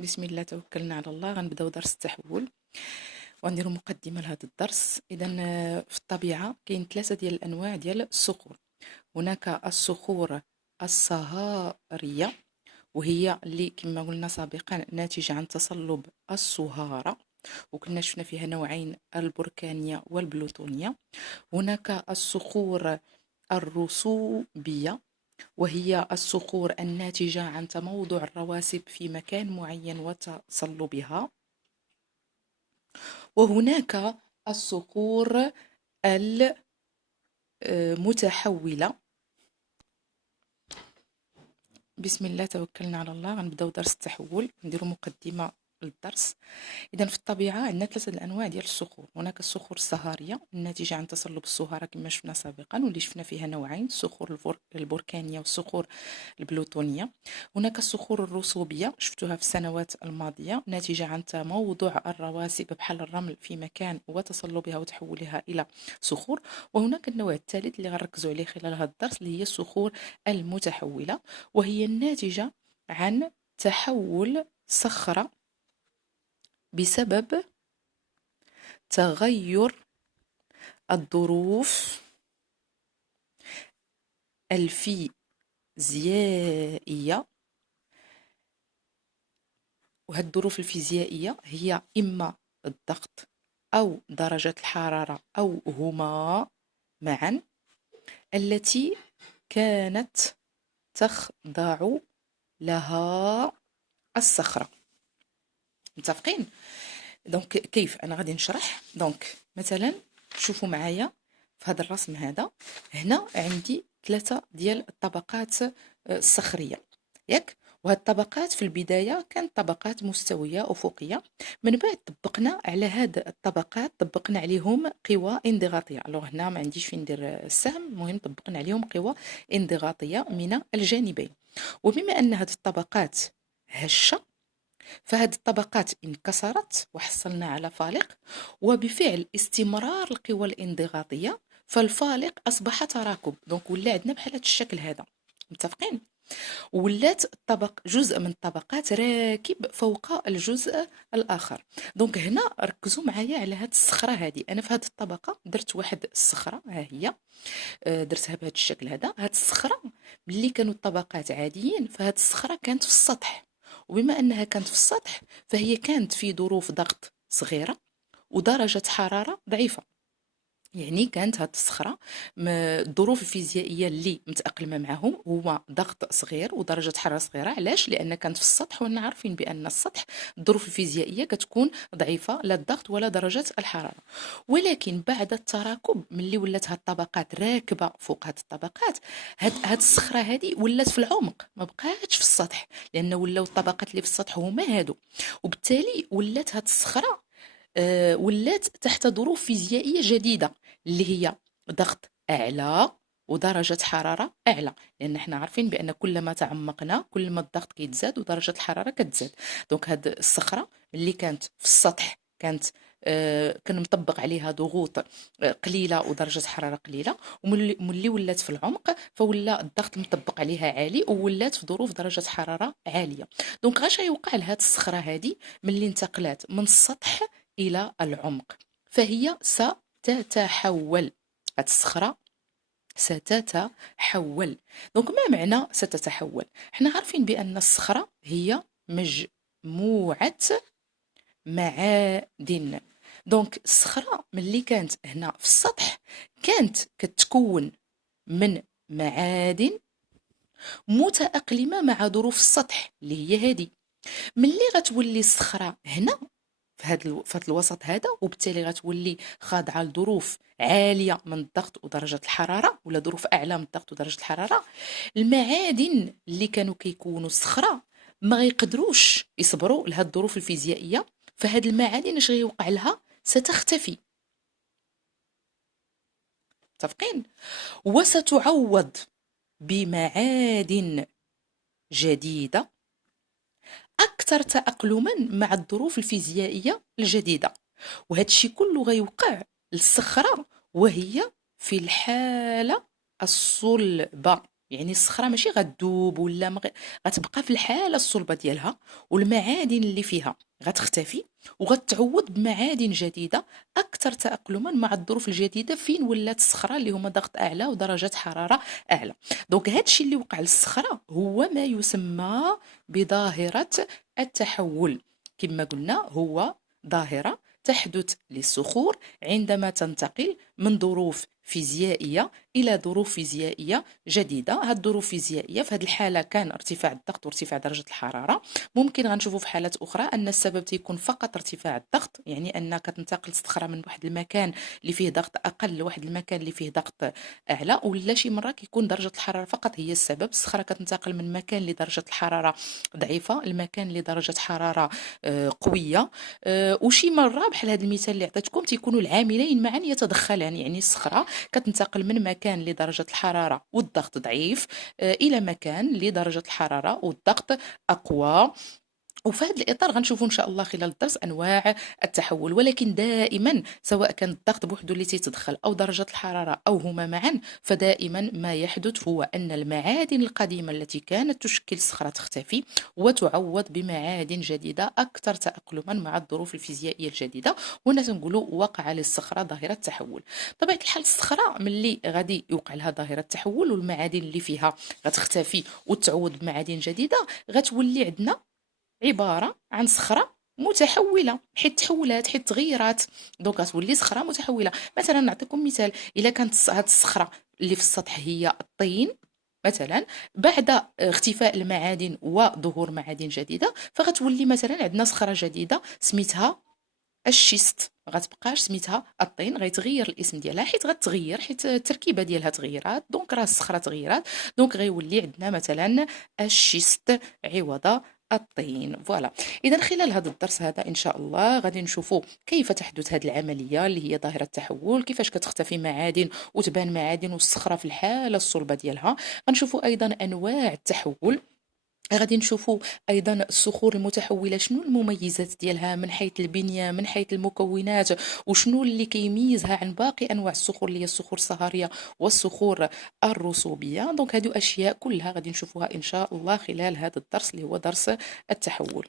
بسم الله توكلنا على الله. غنبداو درس التحول وغنديروا مقدمه لهذا الدرس. اذا في الطبيعه كاين ثلاثه ديال الانواع ديال الصخور. هناك الصخور الصهاريه، وهي اللي كما قلنا سابقا ناتجه عن تصلب الصهاره، وكنا شفنا فيها نوعين: البركانيه والبلوتونيه. هناك الصخور الرسوبيه، وهي الصخور الناتجة عن تموضع الرواسب في مكان معين وتصلبها. وهناك الصخور المتحولة. بسم الله توكلنا على الله. غنبداو درس التحول، نديرو مقدمة للدرس. اذا في الطبيعه عندنا ثلاثه الانواع ديال الصخور. هناك الصخور الصهاريه الناتجه عن تصلب الصهاره كما شفنا سابقا، واللي شفنا فيها نوعين: الصخور البركانيه والصخور البلوتونيه. هناك الصخور الرسوبيه شفتوها في السنوات الماضيه، ناتجه عن تموضع الرواسب بحال الرمل في مكان وتصلبها وتحولها الى صخور. وهناك النوع الثالث اللي غنركزوا عليه خلال هذا الدرس، اللي هي الصخور المتحوله، وهي الناتجه عن تحول صخره بسبب تغير الظروف الفيزيائية. وهذه الظروف الفيزيائية هي إما الضغط أو درجة الحرارة أو هما معا، التي كانت تخضع لها الصخرة. متفقين؟ دونك كيف انا غادي نشرح؟ دونك مثلا شوفوا معايا في هذا الرسم هذا، هنا عندي ثلاثه ديال الطبقات الصخريه، ياك؟ وهاد الطبقات في البدايه كانت طبقات مستويه افقيه. من بعد طبقنا على هاد الطبقات، طبقنا عليهم قوى انضغاطيه. الوغ هنا ما عنديش فين ندير السهم، المهم طبقنا عليهم قوى انضغاطيه من الجانبين. وبما ان هاد الطبقات هشه، فهذه الطبقات انكسرت وحصلنا على فالق، وبفعل استمرار القوى الانضغاطية فالفالق أصبح تراكب. دونك ولا عندنا بحال هذا الشكل هذا. متفقين؟ ولات جزء من الطبقات راكب فوق الجزء الاخر. دونك هنا ركزوا معايا على هذه الصخره هذه. انا في هذه الطبقه درت واحد الصخره، ها هي، درتها بهذا الشكل هذا. هذه الصخره ملي كانوا الطبقات عاديين، فهذه الصخره كانت في السطح، وبما انها كانت في السطح فهي كانت في ظروف ضغط صغيره ودرجه حراره ضعيفه. يعني كانت هاد الصخرة الظروف الفيزيائية اللي متأقلمة معهم هو ضغط صغير ودرجة حرارة صغيرة. علاش؟ لأن كانت في السطح، وأنا عارفين بأن السطح الظروف الفيزيائية كتكون ضعيفة، لا الضغط ولا درجة الحرارة. ولكن بعد التراكب، ملي ولات هاد الطبقات راكبة فوق هاد الطبقات، هاد الصخرة هادي ولات في العمق، ما بقاتش في السطح، لأن ولاو الطبقات اللي في السطح هما هادو. وبالتالي ولات هاد الصخرة ولات تحت ظروف فيزيائية جديدة، اللي هي ضغط أعلى ودرجة حرارة أعلى. لأن احنا عارفين بأن كلما تعمقنا كل ما الضغط كيتزاد ودرجة الحرارة كتزاد. دونك هاد الصخرة اللي كانت في السطح كانت كان مطبق عليها ضغوط قليله ودرجه حراره قليله، وملي ولات في العمق فولا الضغط مطبق عليها عالي وولات في ظروف درجه حراره عاليه. دونك غاش يوقع لهاد الصخره هذه ملي انتقلات من السطح الى العمق؟ فهي ستتحول. هاد الصخره ستتحول. دونك ما معنى ستتحول؟ احنا عارفين بان الصخره هي مجموعه معادن. دونك الصخرة ملي كانت هنا في السطح كانت كتكون من معادن متأقلمة مع ظروف السطح اللي هي هذه. ملي غتولي الصخرة هنا في هذا الوسط هذا، وبالتالي غتولي خاضعة لظروف عالية من الضغط ودرجة الحرارة، ولا ظروف أعلى من الضغط ودرجة الحرارة، المعادن اللي كانوا كيكونوا الصخرة ما غيقدروش يصبروا لهاد الظروف الفيزيائية. فهاد المعادن اش غيوقع لها؟ ستختفي. متفقين؟ وستعوض بمعادن جديدة أكثر تأقلما مع الظروف الفيزيائية الجديدة. وهذا الشيء كله غيوقع للصخرة وهي في الحالة الصلبة. يعني الصخرة ماشي غتذوب ولا غتبقى في الحالة الصلبة ديالها، والمعادن اللي فيها غتختفي وغتعوض بمعادن جديدة أكثر تأقلما مع الظروف الجديدة فين ولات الصخرة اللي هما ضغط أعلى ودرجة حرارة أعلى. دونك هادشي اللي وقع للصخرة هو ما يسمى بظاهرة التحول. كما قلنا هو ظاهرة تحدث للصخور عندما تنتقل من ظروف فيزيائية إلى ظروف فيزيائية جديدة. هاد الظروف الفيزيائية في هذه الحالة كان ارتفاع الضغط وارتفاع درجة الحرارة. ممكن غنشوفوا في حالات أخرى أن السبب تيكون فقط ارتفاع الضغط، يعني أنك تنتقل الصخرة من واحد المكان اللي فيه ضغط أقل لواحد المكان اللي فيه ضغط أعلى، ولا شي مرة كيكون درجة الحرارة فقط هي السبب. الصخرة كتنتقل من مكان لدرجة الحرارة ضعيفة لمكان لدرجة حرارة قوية. وشي مرة بحال هذا المثال اللي عطيتكم تيكونوا العاملين معا يتدخلان، يعني الصخرة كتنتقل من مكان لدرجة الحرارة والضغط ضعيف إلى مكان لدرجة الحرارة والضغط أقوى. وفي هذا الإطار غنشوفوا إن شاء الله خلال الدرس أنواع التحول، ولكن دائما سواء كان الضغط بوحده اللي تيتدخل أو درجة الحرارة أو هما معا، فدائما ما يحدث هو أن المعادن القديمة التي كانت تشكل الصخرة تختفي وتعوض بمعادن جديدة أكثر تأقلما مع الظروف الفيزيائية الجديدة. هنا تنقولوا وقع للصخرة ظاهرة التحول. طبيعة الحال الصخرة ملي غادي يوقع لها ظاهرة التحول والمعادن اللي فيها غتختفي وتعوض بمعادن جديدة، غتولي عندنا عبارة عن صخرة متحولة، حيت تحولات حيت تغيرات. دونك غتولي صخرة متحولة. مثلا نعطيكم مثال، إلا كانت هاد الصخرة اللي في السطح هي الطين مثلا، بعد اختفاء المعادن وظهور معادن جديدة فغتولي مثلا عندنا صخرة جديدة سميتها الشيست. ما غتبقاش سميتها الطين، غيتغير الاسم ديالها حيت غتغير، حيت التركيبه ديالها تغيرات، دونك راه الصخره تغيرات، دونك غيولي عندنا مثلا الشيست عوض الطين. فوالا. اذا خلال هذا الدرس هذا ان شاء الله غادي نشوفوا كيف تحدث هذه العمليه اللي هي ظاهره التحول، كيفاش كتختفي معادن وتبان معادن والصخره في الحاله الصلبه ديالها. غنشوفوا ايضا انواع التحول. غادي نشوفوا ايضا الصخور المتحوله شنو المميزات ديالها من حيث البنيه من حيث المكونات، وشنو اللي كيميزها عن باقي انواع الصخور اللي هي الصخور الصهاريه والصخور الرسوبيه. دونك هادو اشياء كلها غادي نشوفوها ان شاء الله خلال هذا الدرس اللي هو درس التحول.